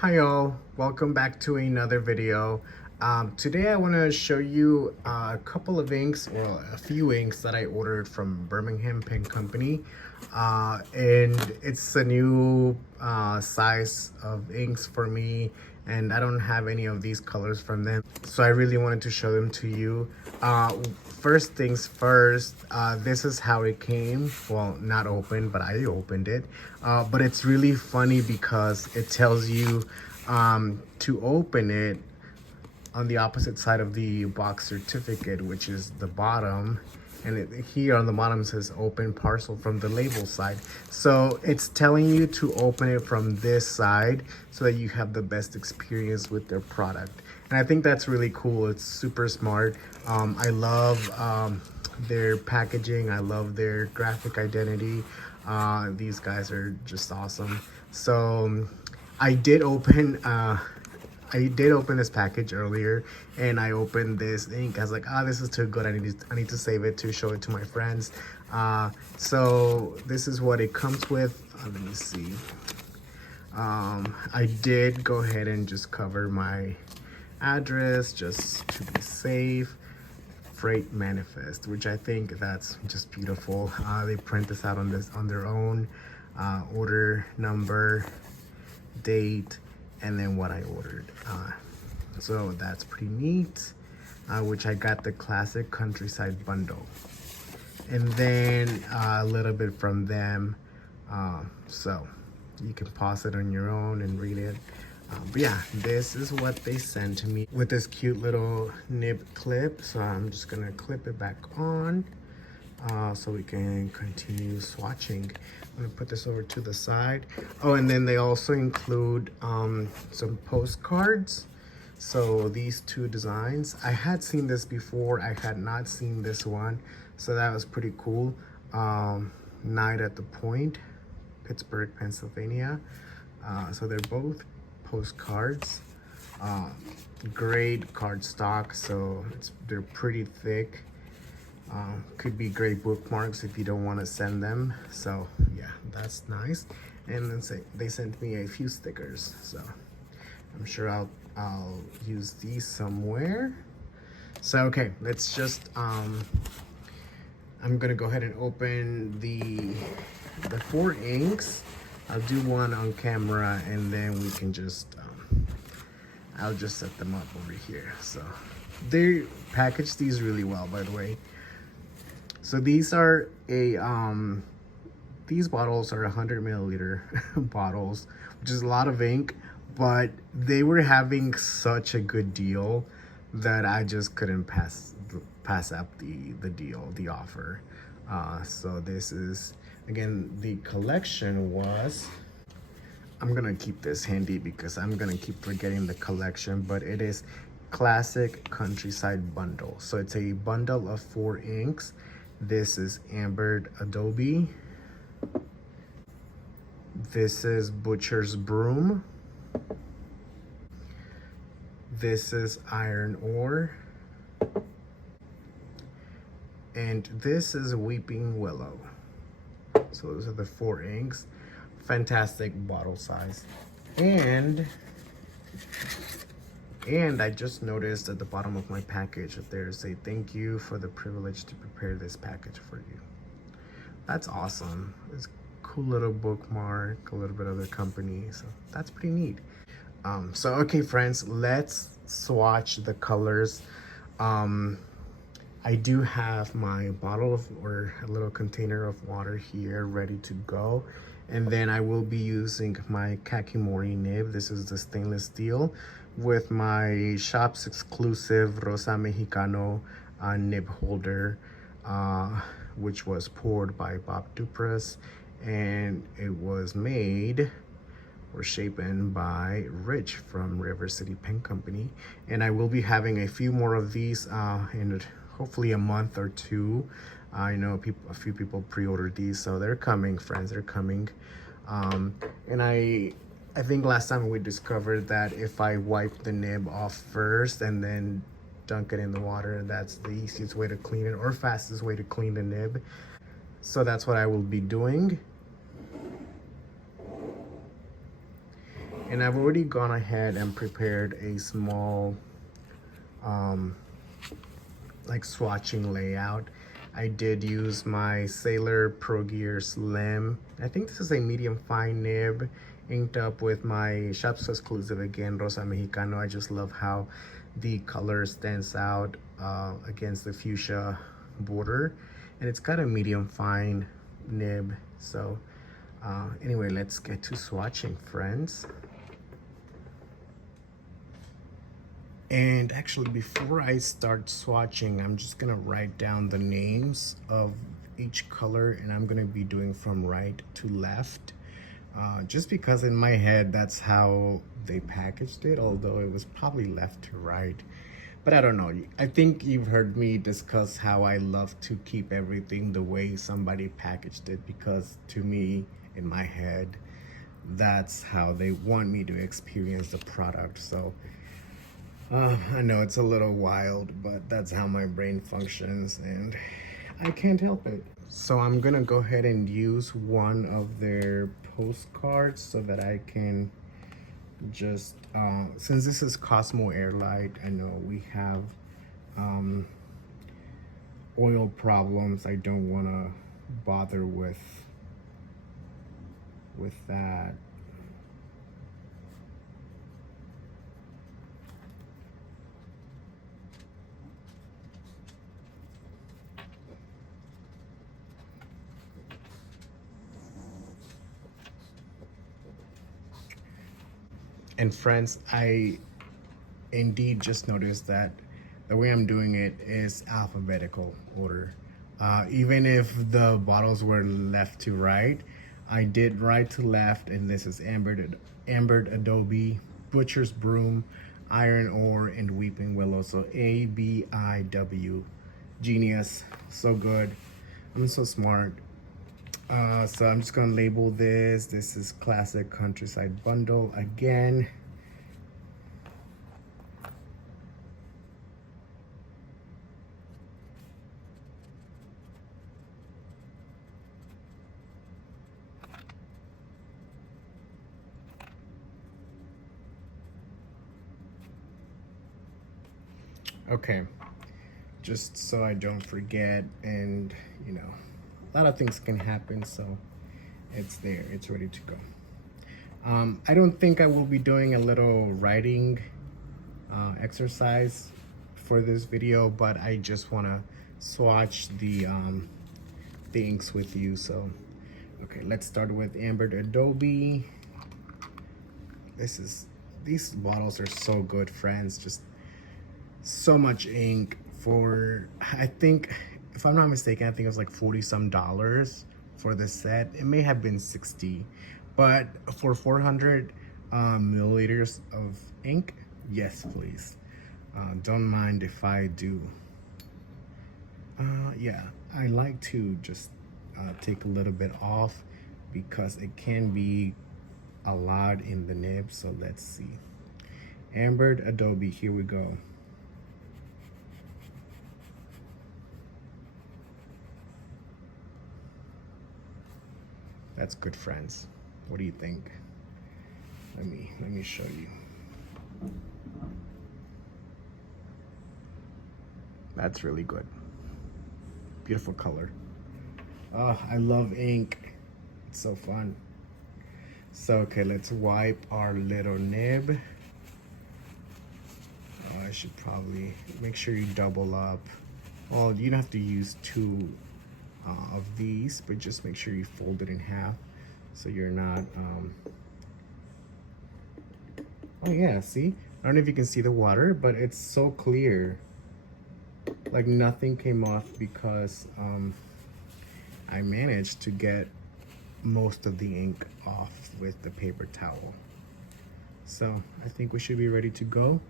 Hi y'all, welcome back to another video. Today I want to show you a couple of inks, or a few inks that I ordered from Birmingham Pen Company. And it's a new size of inks for me, and I don't have any of these colors from them. So I really wanted to show them to you. First things first, this is how it came. Well, not open, but I opened it. But it's really funny because it tells you to open it on the opposite side of the box certificate, which is the bottom. And here on the bottom says open parcel from the label side. So it's telling you to open it from this side so that you have the best experience with their product. And I think that's really cool. It's super smart. I love their packaging. I love their graphic identity. These guys are just awesome. So I did open this package earlier, and I opened this ink. I was like, this is too good. I need to save it to show it to my friends. So this is what it comes with. Let me see. I did go ahead and just cover my address just to be safe. Freight manifest, which I think that's just beautiful. They print this out on their own. Order number, date, and then what I ordered. So that's pretty neat. Which I got the classic countryside bundle, and then a little bit from them. So you can pause it on your own and read it. But yeah, this is what they sent to me with this cute little nib clip. So I'm just gonna clip it back on so we can continue swatching. I'm gonna put this over to the side. Oh, and then they also include some postcards. So these two designs, I had seen this before. I had not seen this one, so that was pretty cool. Night at the Point, Pittsburgh, Pennsylvania. So they're both postcards. Great cardstock, so they're pretty thick. Could be great bookmarks if you don't want to send them. So yeah, that's nice. And then they sent me a few stickers, so I'm sure I'll use these somewhere. So okay, let's just I'm gonna go ahead and open the 4 inks. I'll do one on camera, and then we can just I'll just set them up over here. So they package these really well, by the way. So these are these bottles are 100 milliliter bottles, which is a lot of ink, but they were having such a good deal that I just couldn't pass up the offer. So this is, again, the collection was, I'm gonna keep this handy because I'm gonna keep forgetting the collection, but it is classic countryside bundle. So it's a bundle of 4 inks. This is Ambered Adobe. This is Butcher's Broom. This is Iron Ore. And this is Weeping Willow. So those are the 4 inks. Fantastic bottle size. And I just noticed at the bottom of my package that there's a thank you for the privilege to prepare this package for you. That's awesome. It's a cool little bookmark, a little bit of the company, so that's pretty neat. So okay friends, let's swatch the colors. I do have my bottle or a little container of water here ready to go. And then I will be using my Kakimori nib. This is the stainless steel with my shop's exclusive Rosa Mexicano nib holder, which was poured by Bob Dupras, and it was made or shapen by Rich from River City Pen Company. And I will be having a few more of these in hopefully a month or two. I know a few people pre-ordered these, so they're coming, friends, they're coming. And I think last time we discovered that if I wipe the nib off first and then dunk it in the water, that's the easiest way to clean it, or fastest way to clean the nib. So that's what I will be doing. And I've already gone ahead and prepared a small like swatching layout. I did use my Sailor Pro Gear Slim. I think this is a medium fine nib, inked up with my Shops exclusive again, Rosa Mexicano. I just love how the color stands out against the fuchsia border, and it's got a medium fine nib. So anyway, let's get to swatching, friends. And actually, before I start swatching, I'm just gonna write down the names of each color, and I'm gonna be doing from right to left, just because in my head that's how they packaged it, although it was probably left to right. But I don't know. I think you've heard me discuss how I love to keep everything the way somebody packaged it, because to me, in my head, that's how they want me to experience the product. So I know it's a little wild, but that's how my brain functions, and I can't help it. So I'm gonna go ahead and use one of their postcards so that I can just, since this is Cosmo Airlight, I know we have oil problems. I don't wanna bother with that. And friends, I indeed just noticed that the way I'm doing it is alphabetical order. Even if the bottles were left to right, I did right to left, and this is Ambered Adobe, Butcher's Broom, Iron Ore, and Weeping Willow. So ABIW. Genius. So good. I'm so smart. So I'm just gonna label this. This is Classic Countryside Bundle again. Okay, just so I don't forget, and you know, a lot of things can happen, so it's there, it's ready to go. I don't think I will be doing a little writing exercise for this video, but I just want to swatch the inks with you. So okay, let's start with Ambered Adobe. These bottles are so good, friends. Just so much ink for, I think, if I'm not mistaken, I think it was like 40 some dollars for this set. It may have been 60, but for 400 milliliters of ink, yes please. Don't mind if I do. Yeah, I like to just take a little bit off because it can be a lot in the nib. So let's see. Ambered Adobe, here we go. That's good, friends. What do you think? Let me show you. That's really good. Beautiful color. Oh, I love ink. It's so fun. So okay, let's wipe our little nib. I should probably make sure you double up. Well, you don't have to use two of these, but just make sure you fold it in half so you're not oh yeah, see, I don't know if you can see the water, but it's so clear, like nothing came off, because I managed to get most of the ink off with the paper towel. So I think we should be ready to go.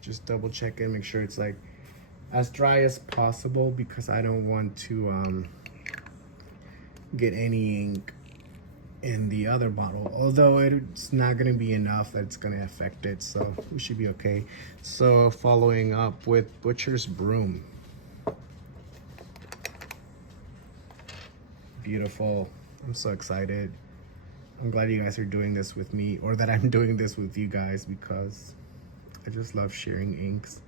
Just double check it, make sure it's like as dry as possible, because I don't want to get any ink in the other bottle, although it's not going to be enough that's going to affect it, so we should be okay. So following up with Butcher's Broom. Beautiful. I'm so excited. I'm glad you guys are doing this with me, or that I'm doing this with you guys, because I just love sharing inks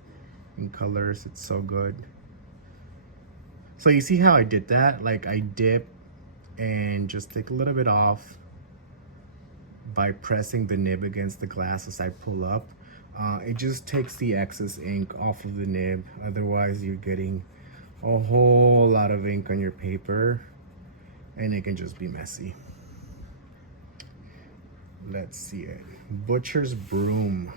and colors. It's so good. So you see how I did that? Like I dip and just take a little bit off by pressing the nib against the glass as I pull up. It just takes the excess ink off of the nib. Otherwise you're getting a whole lot of ink on your paper and it can just be messy. Let's see it. Butcher's Broom.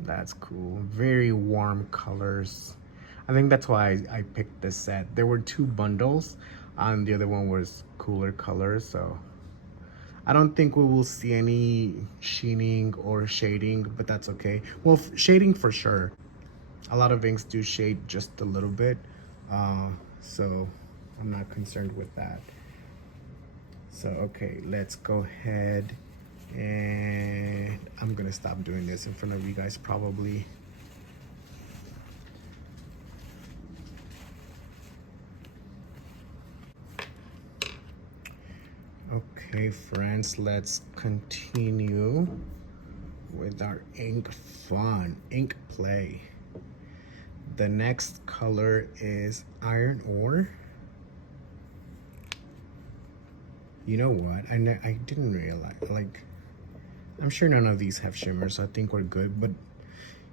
That's cool. Very warm colors. I think that's why I picked this set. There were 2 bundles and the other one was cooler colors, so I don't think we will see any sheening or shading, but that's okay. Well, shading for sure. A lot of inks do shade just a little bit, so I'm not concerned with that. So, okay, let's go ahead and I'm gonna stop doing this in front of you guys probably. Okay, friends, let's continue with our ink fun, ink play. The next color is Iron Ore. You know what? I didn't realize, like, I'm sure none of these have shimmers, so I think we're good. But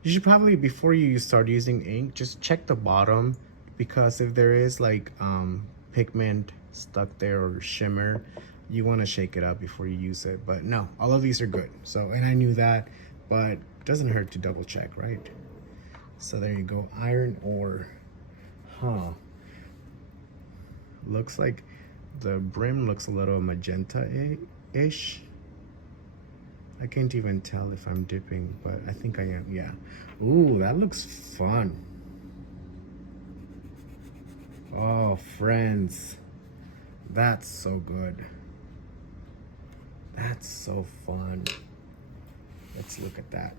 you should probably, before you start using ink, just check the bottom, because if there is like pigment stuck there or shimmer, you want to shake it up before you use it. But no, all of these are good. So, and I knew that, but it doesn't hurt to double check, right? So there you go, Iron Ore. Huh. Looks like the brim looks a little magenta-ish. I can't even tell if I'm dipping, but I think I am, yeah. Ooh, that looks fun. Oh, friends, that's so good. That's so fun. Let's look at that.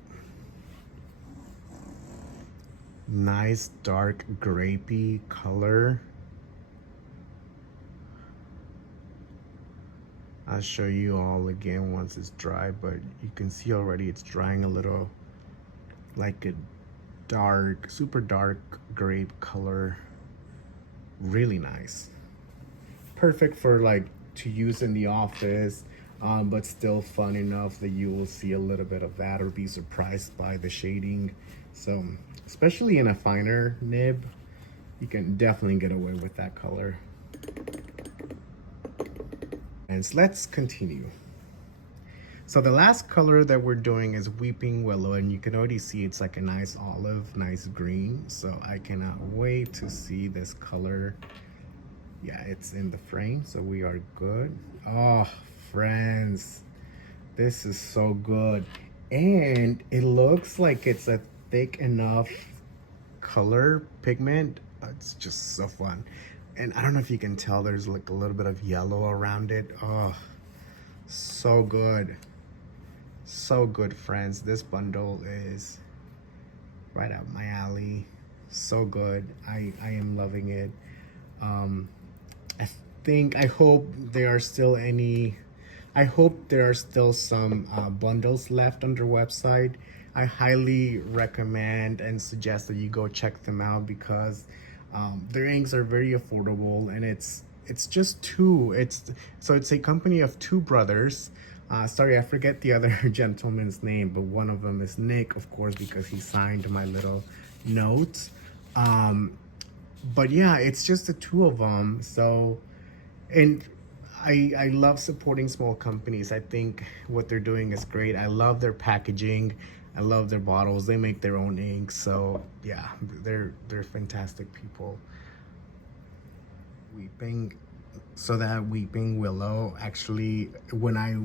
Nice dark grapey color. I'll show you all again once it's dry, but you can see already it's drying a little, like a dark, super dark grape color. Really nice. Perfect for like to use in the office, but still fun enough that you will see a little bit of that or be surprised by the shading. So especially in a finer nib, you can definitely get away with that color. And let's continue. So the last color that we're doing is Weeping Willow, and you can already see it's like a nice olive, nice green. So I cannot wait to see this color. Yeah, it's in the frame, so we are good. Oh, friends, this is so good. And it looks like it's a thick enough color pigment. It's just so fun. And I don't know if you can tell, there's like a little bit of yellow around it. Oh, so good. So good, friends. This bundle is right up my alley. So good. I am loving it. I hope there are still some bundles left on their website. I highly recommend and suggest that you go check them out, because their inks are very affordable, and it's just 2. It's a company of 2 brothers. Sorry, I forget the other gentleman's name, but one of them is Nick, of course, because he signed my little note. But yeah, it's just the 2 of them. So, and I love supporting small companies. I think what they're doing is great. I love their packaging. I love their bottles. They make their own ink. So yeah, they're fantastic people. So that Weeping Willow, actually, when I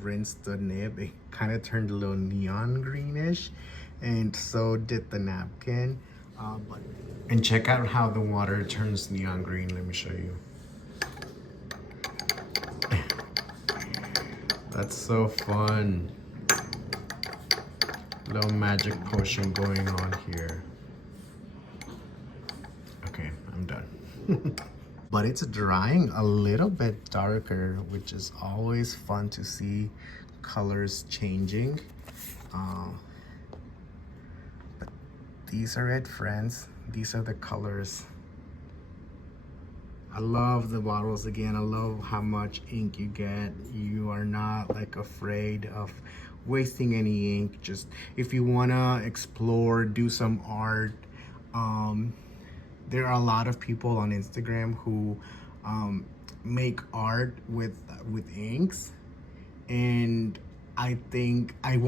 rinsed the nib, it kind of turned a little neon greenish, and so did the napkin. And check out how the water turns neon green. Let me show you. That's so fun. Little magic potion going on here. Okay, I'm done. but it's drying a little bit darker, which is always fun to see colors changing. But these are it, friends. These are the colors. I love the bottles. Again, I love how much ink you get. You are not like afraid of wasting any ink. Just if you wanna explore, do some art. There are a lot of people on Instagram who make art with inks, and I think I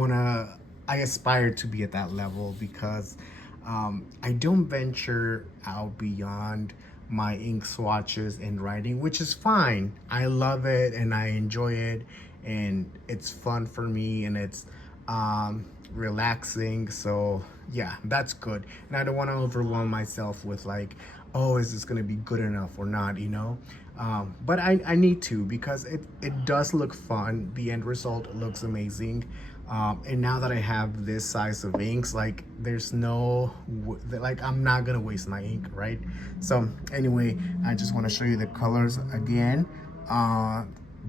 aspire to be at that level, because I don't venture out beyond my ink swatches and writing, which is fine. I love it and I enjoy it, and it's fun for me, and it's relaxing. So yeah, that's good. And I don't want to overwhelm myself with like, oh, is this gonna be good enough or not, you know? But I need to, because it does look fun. The end result looks amazing. And now that I have this size of inks, like there's no, like I'm not gonna waste my ink, right? So anyway, I just want to show you the colors again.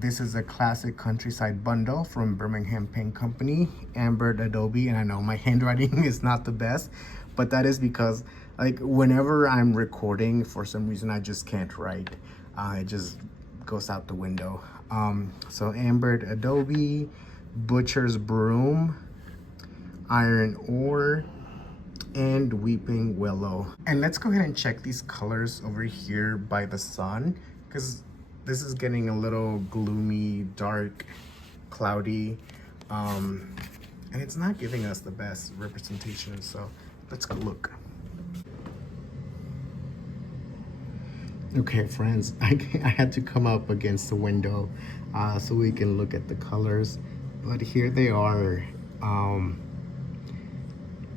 This is a classic countryside bundle from Birmingham Pen Company, Ambered Adobe. And I know my handwriting is not the best, but that is because like whenever I'm recording, for some reason I just can't write. It just goes out the window. So Ambered Adobe, Butcher's Broom, Iron Ore, and Weeping Willow. And let's go ahead and check these colors over here by the sun, because this is getting a little gloomy, dark, cloudy, and it's not giving us the best representation. So let's go look. Okay, friends, I had to come up against the window so we can look at the colors. But here they are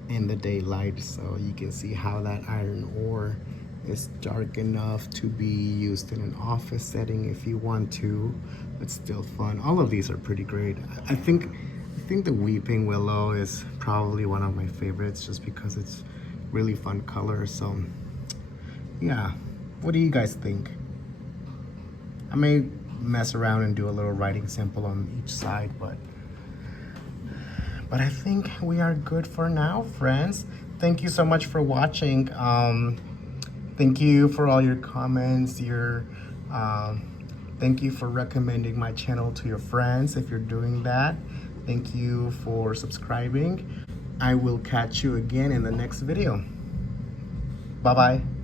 in the daylight, so you can see how that iron ore is dark enough to be used in an office setting if you want to, but still fun. All of these are pretty great. I think the Weeping Willow is probably one of my favorites, just because it's really fun color. So yeah, what do you guys think? I may mess around and do a little writing sample on each side, but I think we are good for now, friends. Thank you so much for watching. Thank you for all your comments. Thank you for recommending my channel to your friends if you're doing that. Thank you for subscribing. I will catch you again in the next video. Bye-bye.